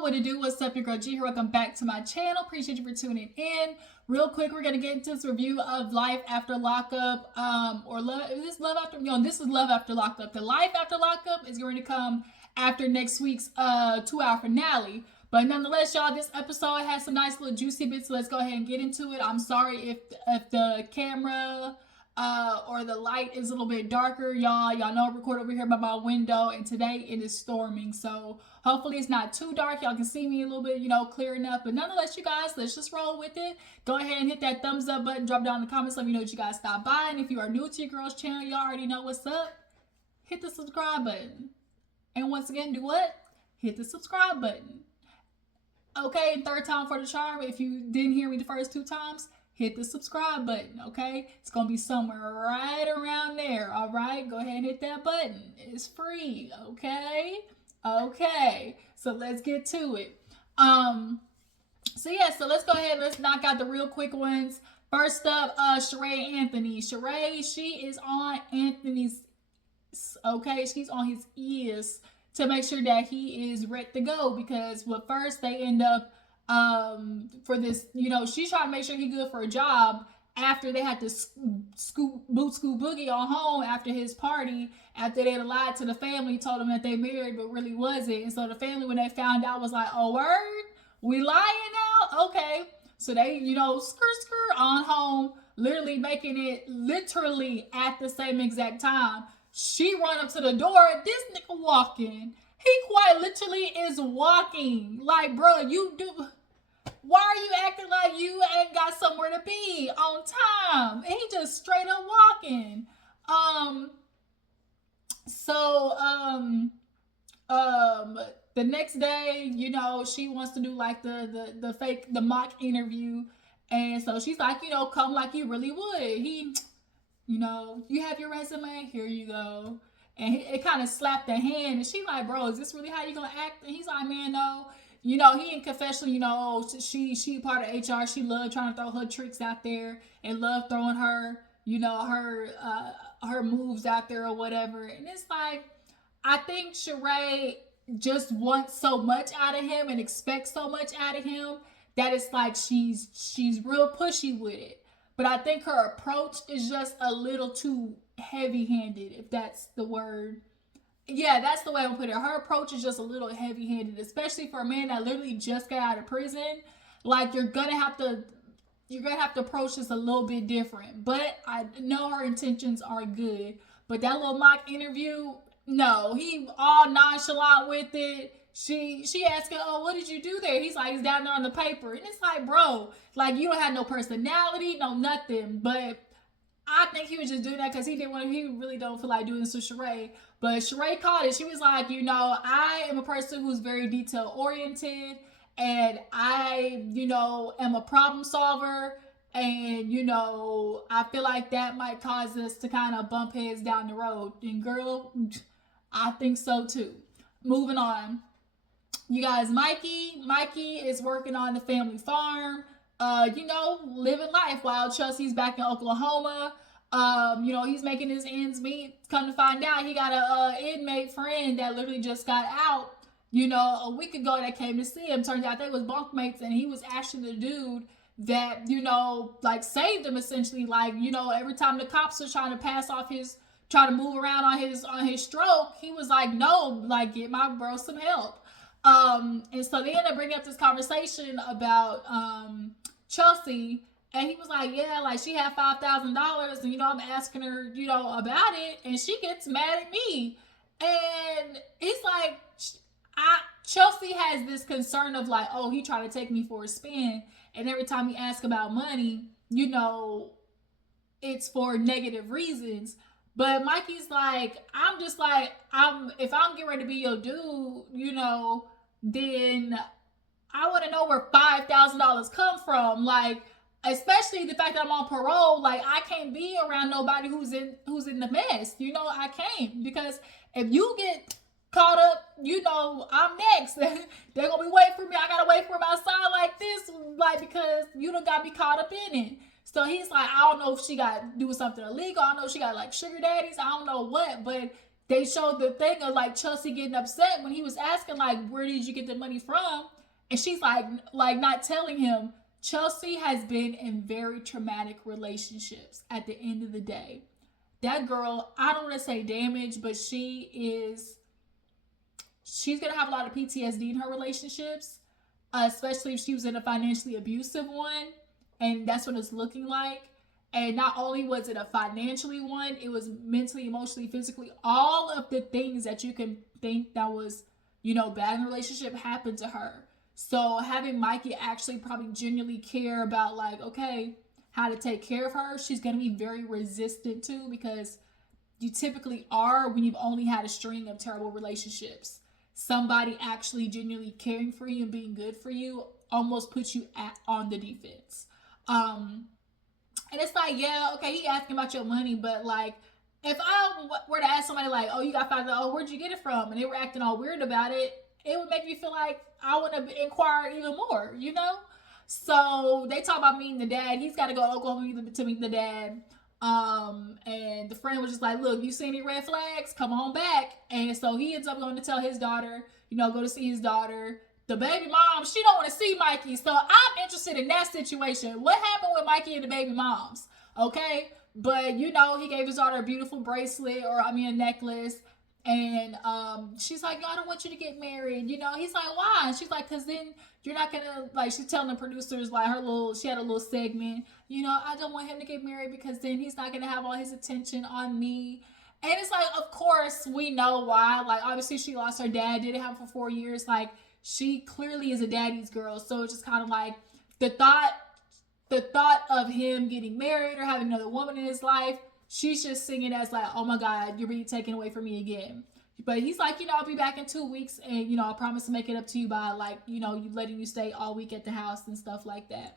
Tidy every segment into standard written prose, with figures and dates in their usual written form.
What it do? What's up, your girl G here? Welcome back to my channel. Appreciate you for tuning in. Real quick, we're gonna get into this review of Life After Lockup, or Love. Is this Love After? This is Love After Lockup. The Life After Lockup is going to come after next week's 2-hour finale. But nonetheless, y'all, this episode has some nice little juicy bits. So let's go ahead and get into it. I'm sorry if the camera or the light is a little bit darker, y'all know I record over here by my window, and today it is storming, so hopefully it's not too dark. Y'all can see me a little bit, clear enough. But nonetheless, you guys, let's just roll with it. Go ahead and hit that thumbs up button, drop down in the comments, let me know that you guys stopped by. And if you are new to your girl's channel, y'all already know what's up. Hit the subscribe button, and once again, do what? Hit the subscribe button. Okay, third time for the charm. If you didn't hear me the first 2 times, hit the subscribe button, okay? It's going to be somewhere right around there, all right? Go ahead and hit that button. It's free, okay? Okay, so let's get to it. So let's go ahead. Let's knock out the real quick ones. First up, Sharae and Anthony. Sharae, she is on Anthony's, okay? She's on his ears to make sure that he is ready to go, because first they end up for this, she's trying to make sure he's good for a job after they had to scoot boogie on home after his party, after they had lied to the family, told them that they married but really wasn't. And so the family, when they found out, was like, oh, word, we lying now? Okay. So they, skirt on home, literally making it literally at the same exact time. She run up to the door, this nigga walking. He quite literally is walking. Like, bro, why are you acting like you ain't got somewhere to be on time? And he just straight up walking. The next day, she wants to do like the fake, the mock interview. And so she's like, come like you really would. He, you have your resume, here you go. And it kind of slapped the hand. And she like, bro, is this really how you gonna act? And he's like, man, no. He in confession, she part of HR. She loved trying to throw her tricks out there and loved throwing her, her moves out there or whatever. And it's like, I think Sharae just wants so much out of him and expects so much out of him that it's like she's real pushy with it. But I think her approach is just a little too heavy-handed, if that's the word. Yeah, that's the way I'm putting it. Her approach is just a little heavy-handed, especially for a man that literally just got out of prison. Like, you're gonna have to approach this a little bit different. But I know her intentions are good. But that little mock interview, no, he all nonchalant with it. She asked him, oh, what did you do there? He's like, he's down there on the paper. And it's like, bro, like, you don't have no personality, no nothing. But I think he was just doing that because he really don't feel like doing this to Sharae. But Sharae caught it. She was like, I am a person who's very detail oriented, and I, am a problem solver. And, I feel like that might cause us to kind of bump heads down the road. And girl, I think so too. Moving on. You guys, Mikey is working on the family farm, living life while Chelsea's back in Oklahoma. He's making his ends meet. Come to find out, he got a inmate friend that literally just got out, a week ago, that came to see him. Turns out they was bunkmates, and he was actually the dude that, like, saved him, essentially. Like, every time the cops are trying to move around on his stroke, he was like, no, like, get my bro some help. And so they end up bringing up this conversation about Chelsea, and he was like, yeah, like, she had $5,000, and I'm asking her, about it, and she gets mad at me. And it's like, Chelsea has this concern of like, oh, he tried to take me for a spin, and every time he asks about money, it's for negative reasons. But Mikey's like, I'm just like, if I'm getting ready to be your dude, then I want to know where $5,000 come from. Like, especially the fact that I'm on parole, like, I can't be around nobody who's in the mess. I can't, because if you get caught up, I'm next. They're gonna be waiting for me. I gotta wait for him outside like this, like, because you done got me caught up in it. So he's like, I don't know if she got doing something illegal. I don't know if she got like sugar daddies. I don't know what, but they showed the thing of like Chelsea getting upset when he was asking like, where did you get the money from? And she's like not telling him. Chelsea has been in very traumatic relationships at the end of the day. That girl, I don't want to say damaged, but she's going to have a lot of PTSD in her relationships, especially if she was in a financially abusive one. And that's what it's looking like. And not only was it a financially one, it was mentally, emotionally, physically, all of the things that you can think that was, bad in the relationship happened to her. So having Mikey actually probably genuinely care about like, okay, how to take care of her, she's going to be very resistant to, because you typically are when you've only had a string of terrible relationships. Somebody actually genuinely caring for you and being good for you almost puts you on the defense. And it's like, yeah, okay, he asking about your money, but like, if I were to ask somebody like, oh, you got $5, oh, where'd you get it from? And they were acting all weird about it, it would make me feel like I want to inquire even more, So they talk about meeting the dad. He's got to go to Oklahoma to meet the dad. And the friend was just like, look, you see any red flags? Come on back. And so he ends up going to tell his daughter, go to see his daughter. The baby mom, she don't want to see Mikey. So I'm interested in that situation. What happened with Mikey and the baby moms? Okay. But, he gave his daughter a beautiful bracelet a necklace. And she's like, I don't want you to get married. He's like, why? And she's like, because then you're not going to, like, she's telling the producers, like, she had a little segment, I don't want him to get married because then he's not going to have all his attention on me. And it's like, of course, we know why. Like, obviously, she lost her dad, didn't have him for 4 years. Like, she clearly is a daddy's girl. So it's just kind of like the thought of him getting married or having another woman in his life, she's just singing as like, oh my God, you're being taken away from me again. But he's like, I'll be back in 2 weeks and, I promise to make it up to you by like, you letting you stay all week at the house and stuff like that.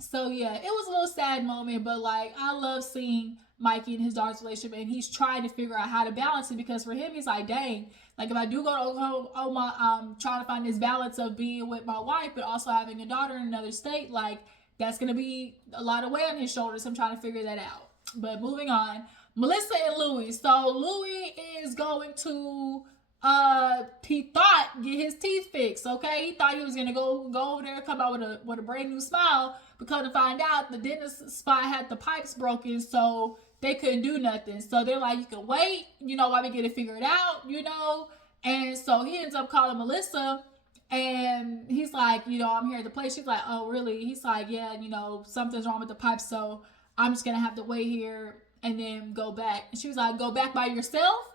So yeah, it was a little sad moment, but like, I love seeing Mikey and his daughter's relationship, and he's trying to figure out how to balance it, because for him, he's like, dang, like if I do go to Oklahoma, I'm trying to find this balance of being with my wife, but also having a daughter in another state, like, that's going to be a lot of weight on his shoulders. I'm trying to figure that out. But moving on. Melissa and Louie. So Louie is going to, he thought, get his teeth fixed, okay? He thought he was going to go over there, come out with a brand new smile. But come to find out, the dentist spot had the pipes broken, so they couldn't do nothing. So they're like, you can wait, while we get it figured out, And so he ends up calling Melissa. And he's like, I'm here at the place. She's like, oh, really? He's like, yeah, something's wrong with the pipe, so I'm just going to have to wait here and then go back. And she was like, go back by yourself?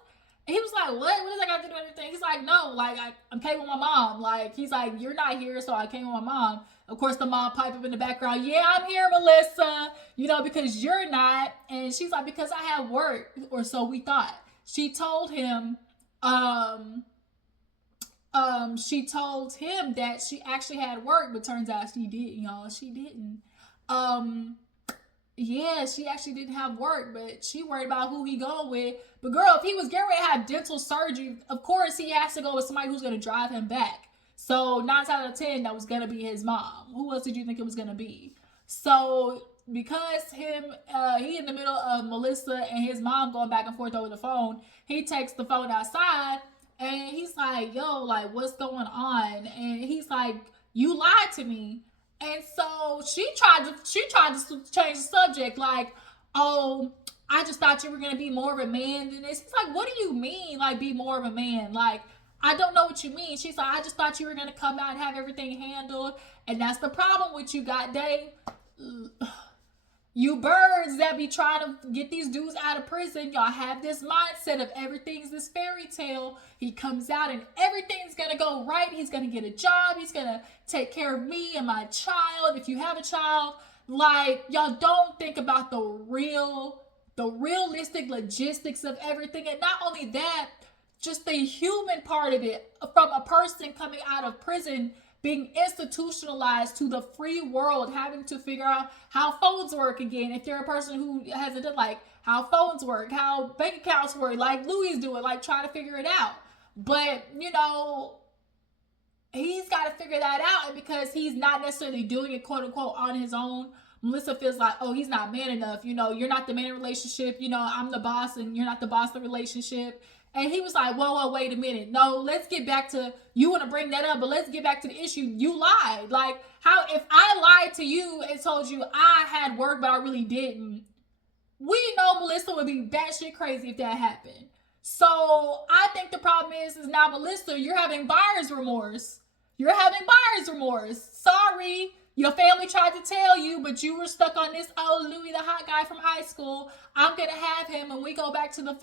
And he was like, what? What does that got to do with anything? He's like, no, like, I came with my mom. Like, he's like, you're not here, so I came with my mom. Of course, the mom piped up in the background, yeah, I'm here, Melissa, because you're not. And she's like, because I have work, or so we thought. She told him, that she actually had work, but turns out she didn't, y'all. She didn't. Yeah, she actually didn't have work, but she worried about who he going with. But girl, if he was getting ready to have dental surgery, of course he has to go with somebody who's going to drive him back. So 9 times out of 10, that was going to be his mom. Who else did you think it was going to be? So because he in the middle of Melissa and his mom going back and forth over the phone, he takes the phone outside. And he's like, yo, like, what's going on? And he's like, you lied to me. And so she tried to change the subject, like, oh, I just thought you were going to be more of a man than this. He's like, what do you mean, like, be more of a man? Like, I don't know what you mean. She's like, I just thought you were going to come out and have everything handled. And that's the problem with you, goddamn. You birds that be trying to get these dudes out of prison, y'all have this mindset of everything's this fairy tale. He comes out and everything's going to go right. He's going to get a job. He's going to take care of me and my child. If you have a child, like, y'all don't think about the realistic logistics of everything. And not only that, just the human part of it, from a person coming out of prison, being institutionalized to the free world, having to figure out how phones work again. If you're a person who hasn't done, like, how phones work, how bank accounts work, like Louie's doing, like, trying to figure it out. But, he's got to figure that out. And because he's not necessarily doing it, quote unquote, on his own, Melissa feels like, oh, he's not man enough. You're not the man in the relationship. I'm the boss and you're not the boss of the relationship. And he was like, whoa, wait a minute. No, let's get back to, you want to bring that up, but let's get back to the issue. You lied. Like, how, if I lied to you and told you I had work, but I really didn't, we know Melissa would be batshit crazy if that happened. So I think the problem is now, Melissa, you're having buyer's remorse. Sorry. Your family tried to tell you, but you were stuck on this. Oh, Louie, the hot guy from high school. I'm gonna have him, and we go back to the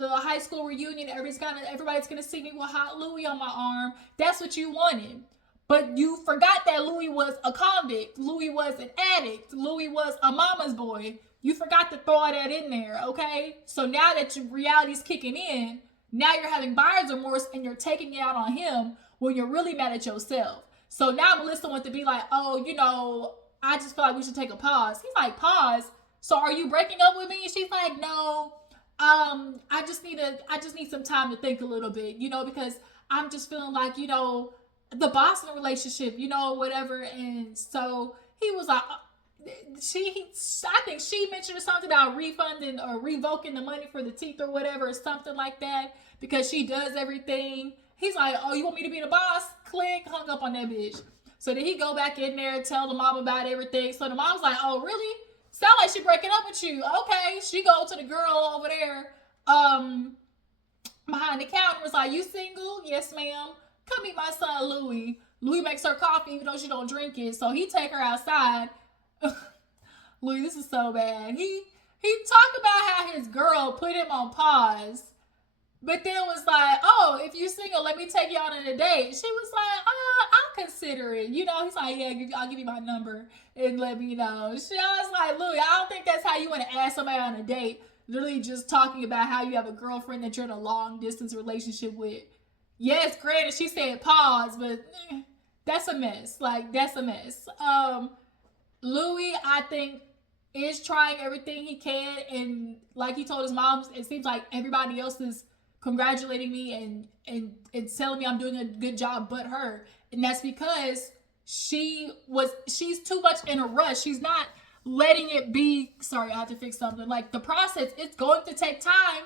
high school reunion. Everybody's gonna see me with hot Louie on my arm. That's what you wanted, but you forgot that Louie was a convict. Louie was an addict. Louie was a mama's boy. You forgot to throw that in there, okay? So now that your reality's kicking in, now you're having buyer's remorse, and you're taking it out on him when you're really mad at yourself. So now Melissa wants to be like, oh, I just feel like we should take a pause. He's like, pause? So are you breaking up with me? And she's like, no, I just need some time to think a little bit, because I'm just feeling like, the boss in the relationship, whatever. And so he was like, I think she mentioned something about refunding or revoking the money for the teeth or whatever, or something like that, because she does everything. He's like, oh, you want me to be the boss? Click, hung up on that bitch. So then he go back in there and tell the mom about everything. So the mom's like, oh, really? Sound like she breaking up with you. Okay. She go to the girl over there behind the counter. Was like, you single? Yes, ma'am. Come meet my son, Louie. Louie makes her coffee even though she don't drink it. So he take her outside. Louie, this is so bad. He talked about how his girl put him on pause. But then was like, oh, if you're single, let me take you out on a date. She was like, I'll consider it. He's like, yeah, I'll give you my number and let me know. She was like, Louie, I don't think that's how you want to ask somebody on a date. Literally just talking about how you have a girlfriend that you're in a long distance relationship with. Yes, granted, she said pause, but that's a mess. Like, that's a mess. Louie, I think, is trying everything he can. And like he told his mom, it seems like everybody else is congratulating me and telling me I'm doing a good job but her. And that's because she's too much in a rush. She's not letting it be. Sorry, I have to fix something. Like, the process, it's going to take time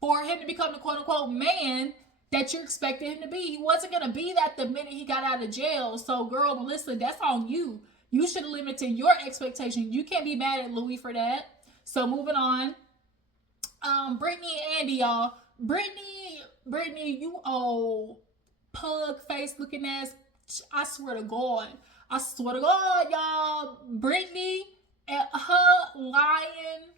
for him to become the quote-unquote man that you're expecting him to be. He wasn't going to be that the minute he got out of jail. So, girl, Melissa, that's on you. You should have limited your expectations. You can't be mad at Louie for that. So, moving on. Brittney and Andy, y'all. Brittney, you old pug face looking ass. I swear to God, y'all. Brittney and her lying,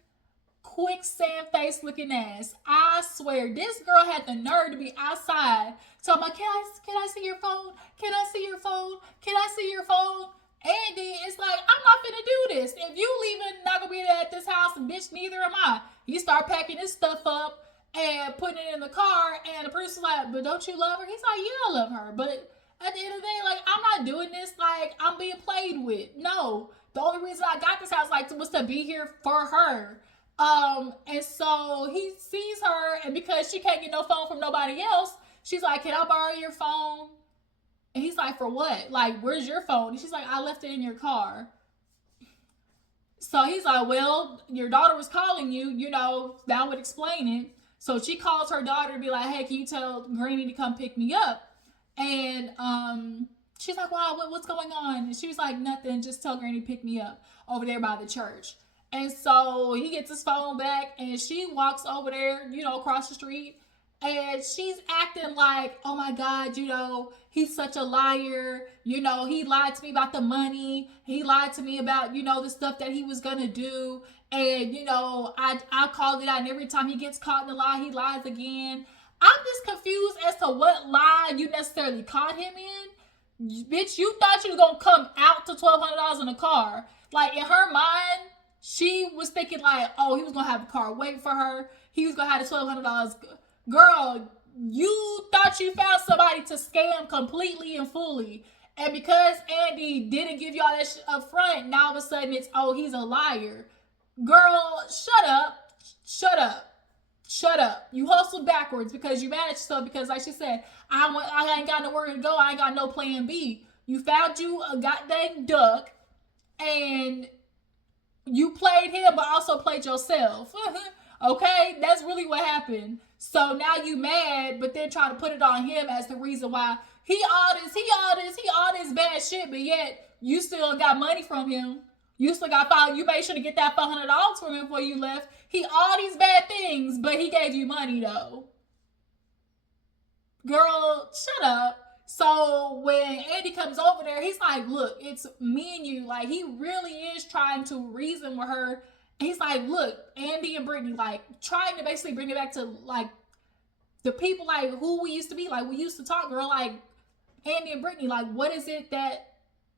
quicksand face looking ass. I swear, this girl had the nerve to be outside. So I'm like, can I see your phone? Can I see your phone? Can I see your phone? Andy, it's like, I'm not finna do this. If you leaving, not gonna be at this house, and bitch, neither am I. He start packing his stuff up and putting it in the car, and the person's like, but don't you love her? He's like, yeah, I love her, but at the end of the day, like, I'm not doing this like I'm being played with. No, the only reason I got this house, like, was to be here for her. And so he sees her, and because she can't get no phone from nobody else, she's like, can I borrow your phone? And he's like, for what? Like, where's your phone? And she's like, I left it in your car. So he's like, well, your daughter was calling you, that would explain it. So she calls her daughter to be like, hey, can you tell Granny to come pick me up? And she's like, wow, what's going on? And she was like, nothing, just tell Granny to pick me up over there by the church. And so he gets his phone back, and she walks over there, across the street. And she's acting like, oh my God, he's such a liar. He lied to me about the money. He lied to me about, the stuff that he was going to do. And, I called it out. And every time he gets caught in the lie, he lies again. I'm just confused as to what lie you necessarily caught him in. Bitch, you thought you were going to come out to $1,200 in a car. Like, in her mind, she was thinking like, oh, he was going to have the car wait for her. He was going to have the $1,200. Girl, you thought you found somebody to scam completely and fully. And because Andy didn't give you all that shit up front, now all of a sudden it's, oh, he's a liar. Girl, shut up. You hustled backwards because you mad at yourself because, like she said, I ain't got nowhere to go. I ain't got no plan B. You found you a goddamn duck and you played him, but also played yourself. Okay, that's really what happened. So now you mad, but then try to put it on him as the reason why he all this bad shit, but yet you still got money from him. You still got five. You made sure to get that $500 from him before you left. He all these bad things, but he gave you money though. Girl, shut up. So when Andy comes over there, he's like, look, it's me and you. Like, he really is trying to reason with her. He's like, look, Andy and Brittney, like, trying to basically bring it back to, like, the people, like, who we used to be. Like, we used to talk, girl, like, Andy and Brittney, like, what is it that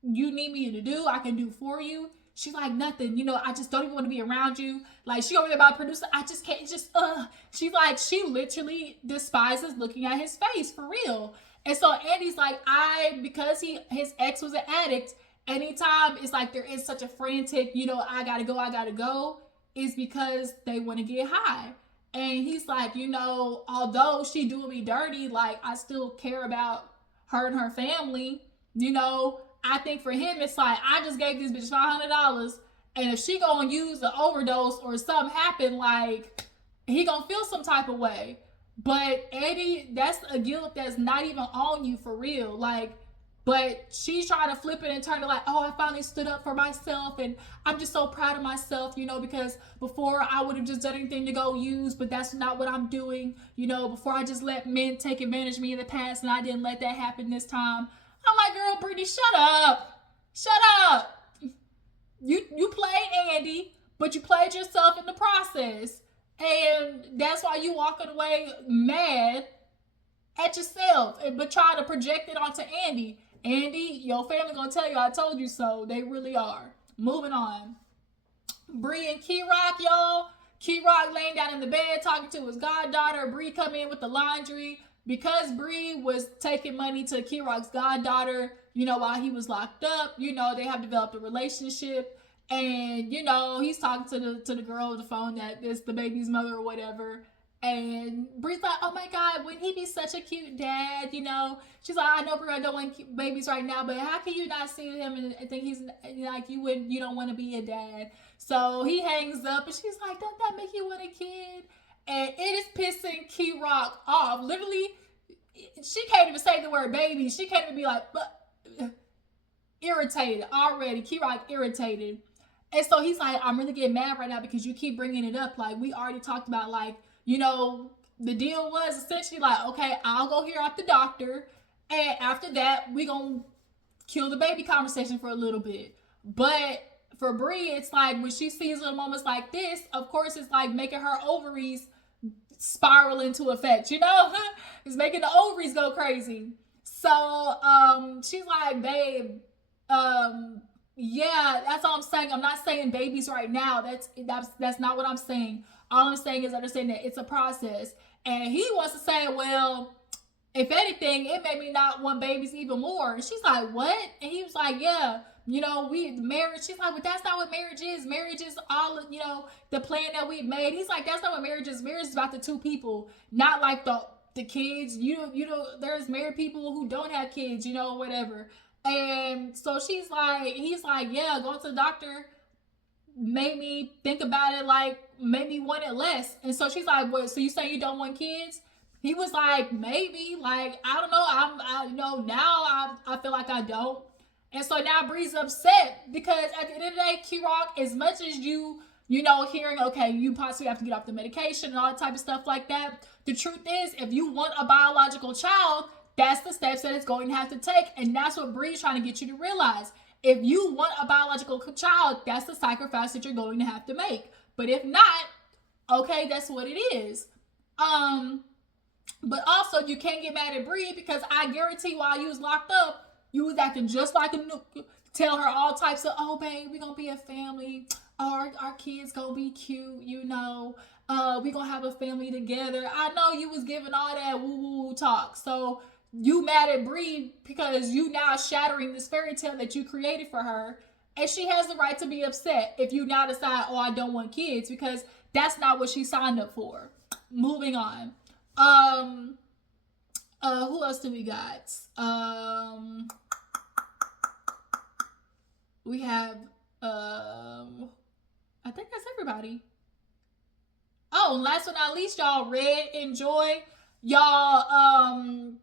you need me to do? I can do for you. She's like, nothing. You know, I just don't even want to be around you. Like, she over there about producer. I just can't She's like, she literally despises looking at his face, for real. And so Andy's like, because his ex was an addict, anytime it's like there is such a frantic, you know, I gotta go, is because they want to get high. And he's like, you know, although she doing me dirty, like, I still care about her and her family. You know, I think for him, it's like, I just gave this bitch $500, and if she gonna use an overdose or something happen, like, he gonna feel some type of way. But Eddie, that's a guilt that's not even on you, for real. Like, but she's trying to flip it and turn it like, oh, I finally stood up for myself, and I'm just so proud of myself, you know, because before I would have just done anything to go use, but that's not what I'm doing. You know, before I just let men take advantage of me in the past, and I didn't let that happen this time. I'm like, girl, Brittney, shut up. Shut up. You played Andy, but you played yourself in the process. And that's why you walking away mad at yourself, but trying to project it onto Andy. Andy, your family gonna tell you I told you so. They really are. Moving on. Bree and Kerok, y'all. Kerok laying down in the bed talking to his goddaughter. Bree come in with the laundry. Because Bree was taking money to Kerok's goddaughter, you know, while he was locked up, you know, they have developed a relationship. And, you know, he's talking to the girl on the phone that is the baby's mother or whatever. And Bree's like, oh my God, wouldn't he be such a cute dad? You know, she's like, I know, Bree, I don't want babies right now, but how can you not see him and think he's like, you don't want to be a dad? So he hangs up, and she's like, don't that make you want a kid? And it is pissing Kerok off. Literally, she can't even say the word baby. She can't even be like, irritated already. Kerok irritated. And so he's like, I'm really getting mad right now because you keep bringing it up. Like, we already talked about, like, you know, the deal was essentially like, okay, I'll go hear out the doctor. And after that, we going to kill the baby conversation for a little bit. But for Bree, it's like when she sees little moments like this, of course, it's like making her ovaries spiral into effect, you know? It's making the ovaries go crazy. So she's like, babe, yeah, that's all I'm saying. I'm not saying babies right now. That's not what I'm saying. All I'm saying is understand that it's a process. And he wants to say, well, if anything, it made me not want babies even more. And she's like, what? And he was like, yeah, you know, marriage. She's like, but that's not what marriage is. Marriage is all, you know, the plan that we made. He's like, that's not what marriage is. Marriage is about the two people, not like the kids. You know, there's married people who don't have kids, you know, whatever. And so he's like, yeah, going to the doctor made me think about it, like, made me want it less. And so she's like, what, so you say you don't want kids? He was like, maybe, like, I don't know. You know, now I feel like I don't. And so now Bree's upset because at the end of the day, Kerok, as much as you know, hearing, okay, you possibly have to get off the medication and all that type of stuff like that. The truth is, if you want a biological child, that's the steps that it's going to have to take. And that's what Bree's trying to get you to realize. If you want a biological child, that's the sacrifice that you're going to have to make. But if not, okay, that's what it is. But also, you can't get mad at Bree because I guarantee while you was locked up, you was acting just like a nuke. Tell her all types of, oh, babe, we're going to be a family. Oh, our kids going to be cute, you know. We're going to have a family together. I know you was giving all that woo-woo talk. So you mad at Bree because you now shattering this fairy tale that you created for her. And she has the right to be upset if you now decide, oh, I don't want kids, because that's not what she signed up for. Moving on. Who else do we got? We have I think that's everybody. Oh, and last but not least, y'all, Red and Joy. Y'all,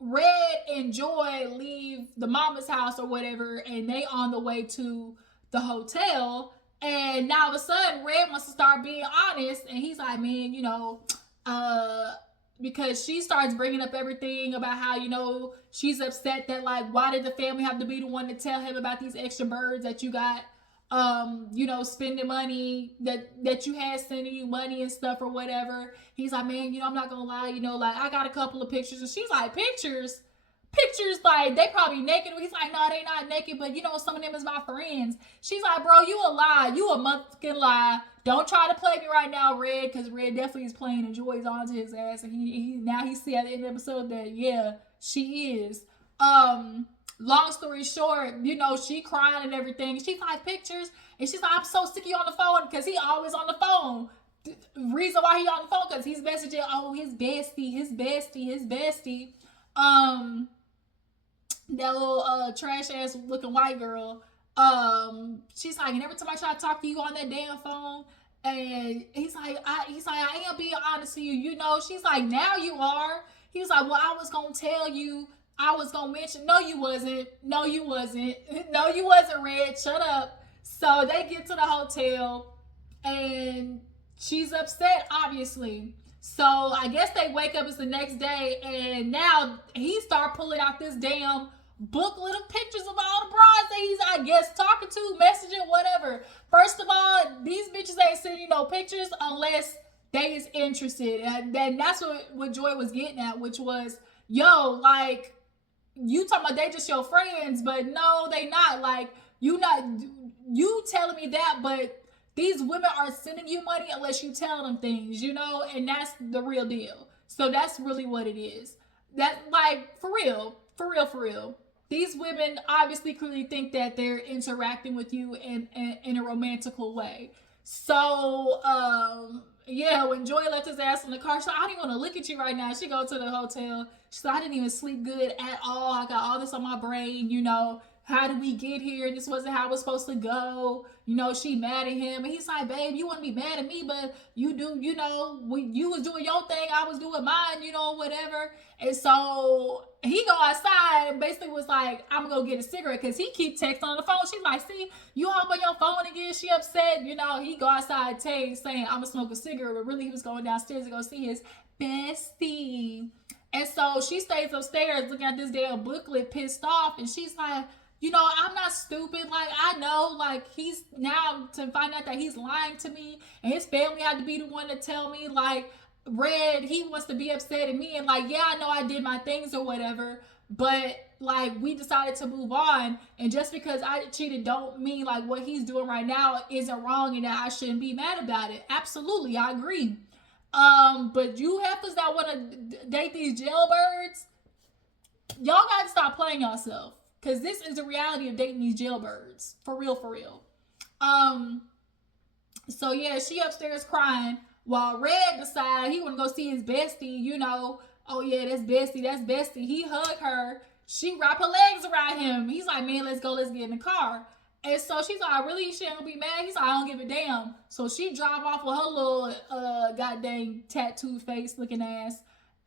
Red and Joy leave the mama's house or whatever, and they on the way to the hotel. And now all of a sudden, Red wants to start being honest, and he's like, man, because she starts bringing up everything about how, she's upset that, like, why did the family have to be the one to tell him about these extra birds that you got, spending money, that you had sending you money and stuff or whatever. He's like, man, I'm not gonna lie, like, I got a couple of pictures. And she's like, pictures, like, they probably naked. He's like, no, they not naked, but some of them is my friends. She's like, bro, you a lie. You a motherfucking lie. Don't try to play me right now, Red, because Red definitely is playing and Joy's onto his ass. And he see at the end of the episode that, yeah, she is. Long story short, she crying and everything. She's like, pictures. And she's like, I'm so sick of you on the phone, because he always on the phone. Reason why he on the phone, because he's messaging, his bestie. That little trash ass looking white girl. She's like, and every time I try to talk to you on that damn phone, and he's like, I ain't being honest to you, She's like, now you are. He's like, well, I was gonna tell you. I was gonna mention. No, you wasn't. No, you wasn't, Red. Shut up. So they get to the hotel, and she's upset, obviously. So I guess they wake up, it's the next day, and now he start pulling out this damn booklet of pictures of all the brides that he's, I guess, talking to, messaging, whatever. First of all, these bitches ain't sending no pictures unless they is interested. And then that's what Joy was getting at, which was, yo, like, you talking about they just your friends, but no, they not. Like, you telling me that, but these women are sending you money unless you tell them things, and that's the real deal. So that's really what it is. That, like, for real. These women obviously clearly think that they're interacting with you in a romantical way. So, yeah, when Joy left his ass in the car, she's like, I don't even want to look at you right now. She go to the hotel. She's like, I didn't even sleep good at all. I got all this on my brain, How did we get here? This wasn't how it was supposed to go. She mad at him. And he's like, babe, you want to be mad at me, but you do, you was doing your thing, I was doing mine, whatever. And so he go outside and basically was like, I'm going to go get a cigarette, because he keep texting on the phone. She's like, see, you hop on your phone again. She upset. He go outside saying, I'm going to smoke a cigarette. But really he was going downstairs to go see his bestie. And so she stays upstairs looking at this damn booklet, pissed off. And she's like, I'm not stupid. Like, I know, like, he's now to find out that he's lying to me, and his family had to be the one to tell me, like, Red, he wants to be upset at me, and, like, yeah, I know I did my things or whatever, but, like, we decided to move on, and just because I cheated don't mean, like, what he's doing right now isn't wrong and that I shouldn't be mad about it. Absolutely, I agree. But you heifers that want to date these jailbirds, y'all gotta stop playing yourself. Because this is the reality of dating these jailbirds. For real. So yeah, she upstairs crying while Red decide he want to go see his bestie, Oh yeah, that's bestie. He hugged her. She wrapped her legs around him. He's like, man, let's go, let's get in the car. And so she's like, really, she ain't gonna be mad? He's like, I don't give a damn. So she drive off with her little goddamn tattooed face looking ass.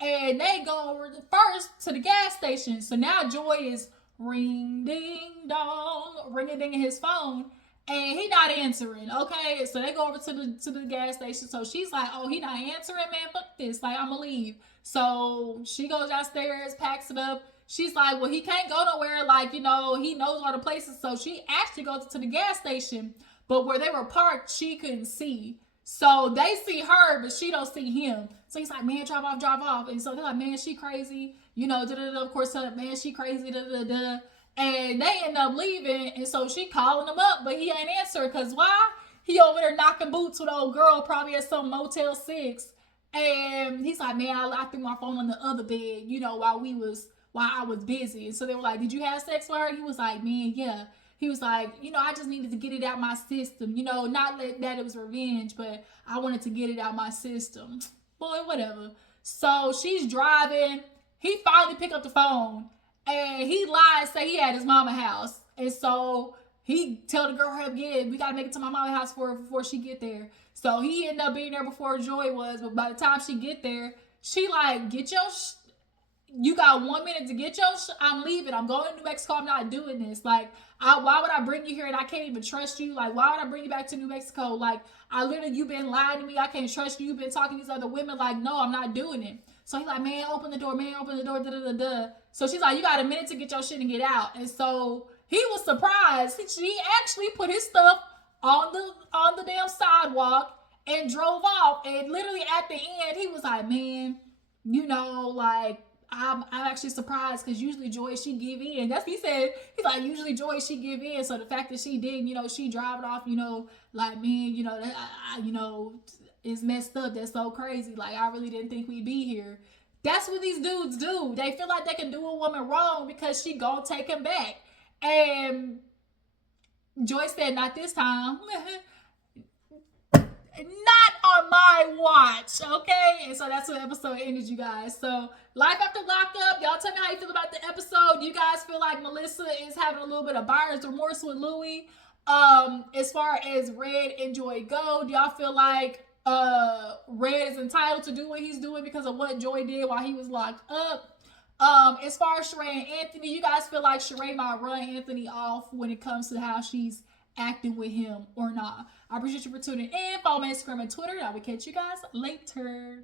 And they go over first to the gas station. So now Joy is ring ding dong, ring a ding in his phone, and he not answering. Okay, so they go over to the gas station. So she's like, oh, he not answering, man, fuck this, like, I'm gonna leave. So she goes downstairs, packs it up. She's like, well, he can't go nowhere, like, he knows all the places. So she actually goes to the gas station, but where they were parked, she couldn't see. So they see her, but she don't see him. So he's like, man, drive off. And so they're like, man, she crazy. Of course, man, she crazy, And they end up leaving. And so she calling him up, but he ain't answering. Because why? He over there knocking boots with old girl, probably at some Motel 6. And he's like, man, I threw my phone on the other bed, while I was busy. And so they were like, did you have sex with her? He was like, man, yeah. He was like, I just needed to get it out my system. Not that it was revenge, but I wanted to get it out my system. Boy, whatever. So she's driving. He finally picked up the phone. And he lied, say he had his mama house. And so he tell the girl her again, we gotta make it to my mama's house before she get there. So he ended up being there before Joy was, but by the time she get there, she like, get your you got 1 minute to get your I'm leaving. I'm going to New Mexico. I'm not doing this. Like, why would I bring you here and I can't even trust you? Like, why would I bring you back to New Mexico? Like, I literally, you've been lying to me. I can't trust you. You've been talking to these other women. Like, no, I'm not doing it. So he's like, man, open the door. Man, open the door. Da, da, da, da. So she's like, you got a minute to get your shit and get out. And so he was surprised. She actually put his stuff on the damn sidewalk and drove off. And literally at the end, he was like, man, you know, like, I'm actually surprised because usually Joy, she give in. That's what he said. He's like, usually Joy, she give in. So the fact that she didn't, you know, she driving off, you know, like, man, you know, you know, it's messed up. That's so crazy. Like, I really didn't think we'd be here. That's what these dudes do. They feel like they can do a woman wrong because she gonna take him back. And Joy said, not this time. Not on my watch, okay? And so that's what episode ended, you guys. So, life after lockup. Y'all tell me how you feel about the episode. Do you guys feel like Melissa is having a little bit of buyer's remorse with Louie? As far as Red and Joy go, do y'all feel like Red is entitled to do what he's doing because of what Joy did while he was locked up? As far as Sharae and Anthony, you guys feel like Sharae might run Anthony off when it comes to how she's acting with him or not? I appreciate you for tuning in. Follow me on Instagram and Twitter. I will catch you guys later.